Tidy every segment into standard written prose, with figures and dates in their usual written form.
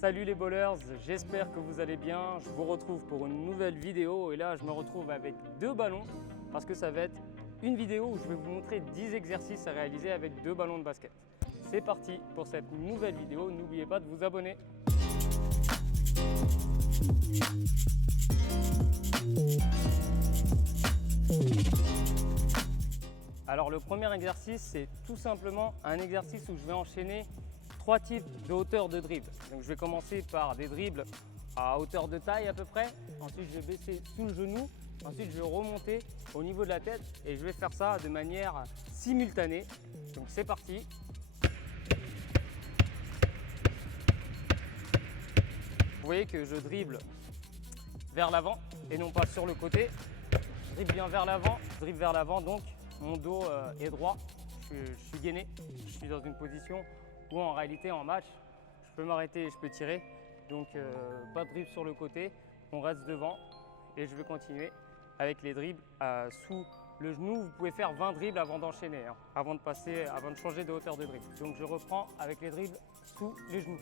Salut les bowlers, j'espère que vous allez bien. Je vous retrouve pour une nouvelle vidéo et là je me retrouve avec 2 ballons parce que ça va être une vidéo où je vais vous montrer 10 exercices à réaliser avec 2 ballons de basket. C'est parti pour cette nouvelle vidéo, n'oubliez pas de vous abonner. Alors le premier exercice, c'est tout simplement un exercice où je vais enchaîner 3 types de hauteur de dribble. Donc je vais commencer par des dribbles à hauteur de taille à peu près. Ensuite je vais baisser sous le genou. Ensuite je vais remonter au niveau de la tête et je vais faire ça de manière simultanée. Donc c'est parti. Vous voyez que je dribble vers l'avant et non pas sur le côté. Je dribble bien vers l'avant, donc mon dos est droit, je suis gainé, je suis dans une position où en réalité en match, je peux m'arrêter et je peux tirer. Donc pas de dribble sur le côté, on reste devant et je vais continuer avec les dribbles sous le genou. Vous pouvez faire 20 dribbles avant d'enchaîner, avant de changer de hauteur de dribble. Donc je reprends avec les dribbles sous les genoux.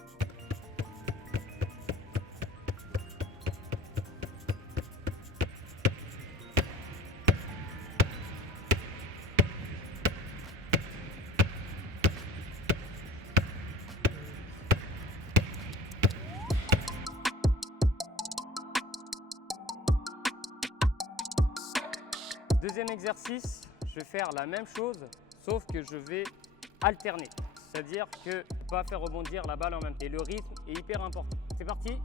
Deuxième exercice, je vais faire la même chose, sauf que je vais alterner. C'est-à-dire que pas faire rebondir la balle en même temps. Et le rythme est hyper important. C'est parti!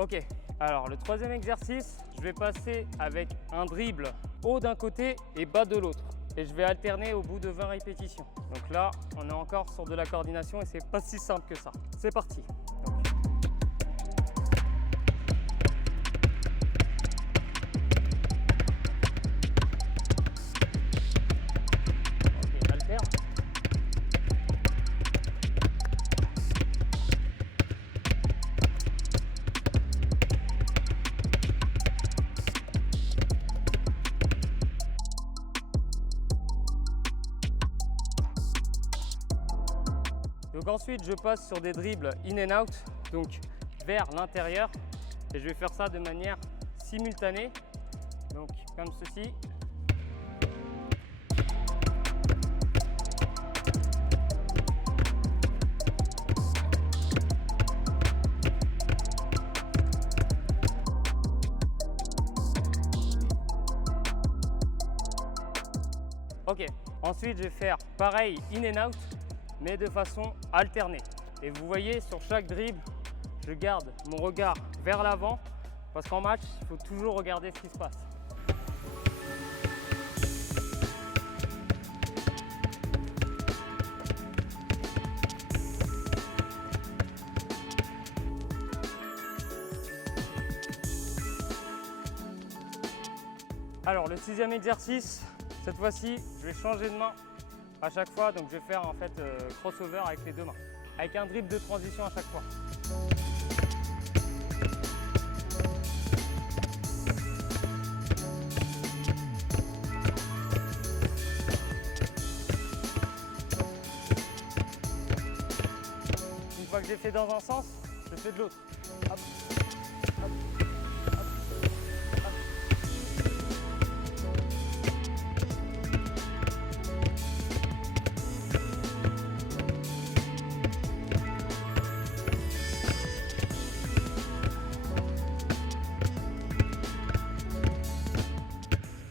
Ok, alors le troisième exercice, je vais passer avec un dribble haut d'un côté et bas de l'autre. Et je vais alterner au bout de 20 répétitions. Donc là, on est encore sur de la coordination et c'est pas si simple que ça. C'est parti. Ok, alterne. Donc ensuite, je passe sur des dribbles in and out, donc vers l'intérieur. Et je vais faire ça de manière simultanée, donc comme ceci. Ok, ensuite je vais faire pareil in and out, mais de façon alternée. Et vous voyez, sur chaque dribble, je garde mon regard vers l'avant parce qu'en match, il faut toujours regarder ce qui se passe. Alors, le 6e exercice, cette fois-ci, je vais changer de main à chaque fois, donc je vais faire en fait crossover avec les 2 mains, avec un dribble de transition à chaque fois. Une fois que j'ai fait dans un sens, je fais de l'autre. Hop, hop, hop.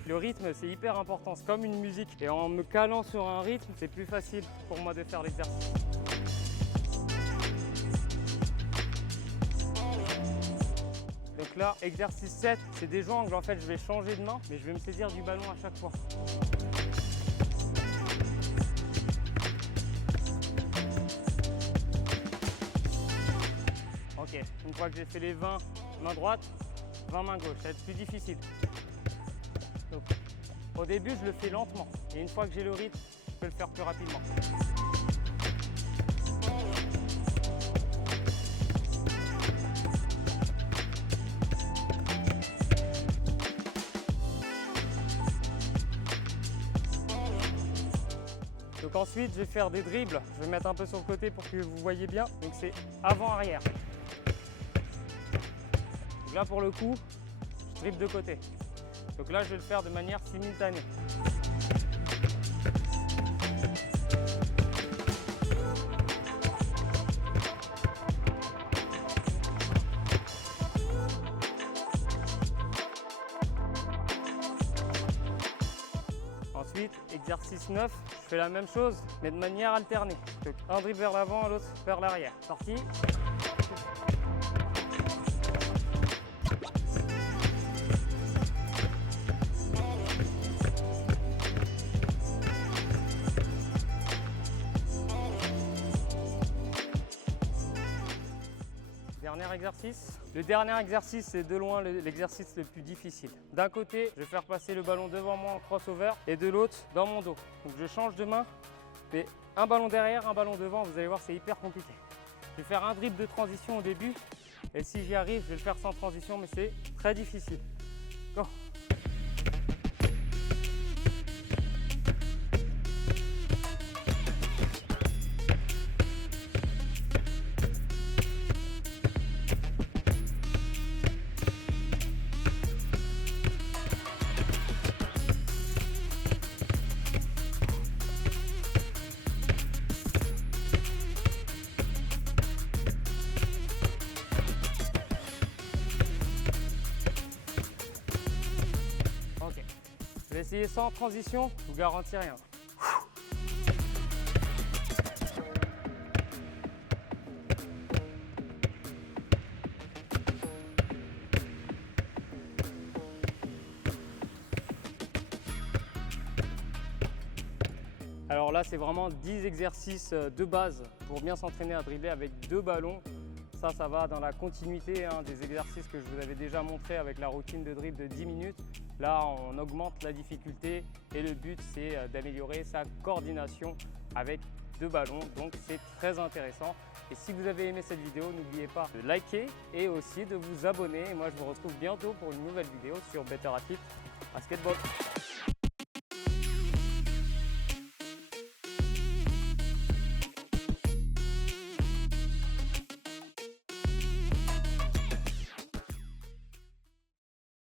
Le rythme, c'est hyper important, c'est comme une musique. Et en me calant sur un rythme, c'est plus facile pour moi de faire l'exercice. Donc là, exercice 7, c'est des jongles. En fait, je vais changer de main, mais je vais me saisir du ballon à chaque fois. Ok. Ok, une fois que j'ai fait les 20 main droite, 20 main gauche, ça va être plus difficile. Donc, au début, je le fais lentement. Et une fois que j'ai le rythme, je peux le faire plus rapidement. Donc ensuite, je vais faire des dribbles. Je vais mettre un peu sur le côté pour que vous voyez bien. Donc c'est avant-arrière. Donc là, pour le coup, je dribble de côté. Donc là, je vais le faire de manière simultanée. Ensuite, exercice 9, je fais la même chose, mais de manière alternée. Donc un dribble vers l'avant, l'autre vers l'arrière. Parti. Dernier exercice. Le dernier exercice, c'est de loin l'exercice le plus difficile. D'un côté, je vais faire passer le ballon devant moi en crossover et de l'autre dans mon dos. Donc je change de main, mais un ballon derrière, un ballon devant, vous allez voir, c'est hyper compliqué. Je vais faire un dribble de transition au début et si j'y arrive, je vais le faire sans transition, mais c'est très difficile. Go! Je vais essayer sans transition, je vous garantis rien. Alors là, c'est vraiment 10 exercices de base pour bien s'entraîner à dribbler avec 2 ballons. Ça va dans la continuité des exercices que je vous avais déjà montré avec la routine de dribble de 10 minutes. Là, on augmente la difficulté et le but, c'est d'améliorer sa coordination avec 2 ballons. Donc, c'est très intéressant. Et si vous avez aimé cette vidéo, n'oubliez pas de liker et aussi de vous abonner. Et moi, je vous retrouve bientôt pour une nouvelle vidéo sur Better Athlete Basketball.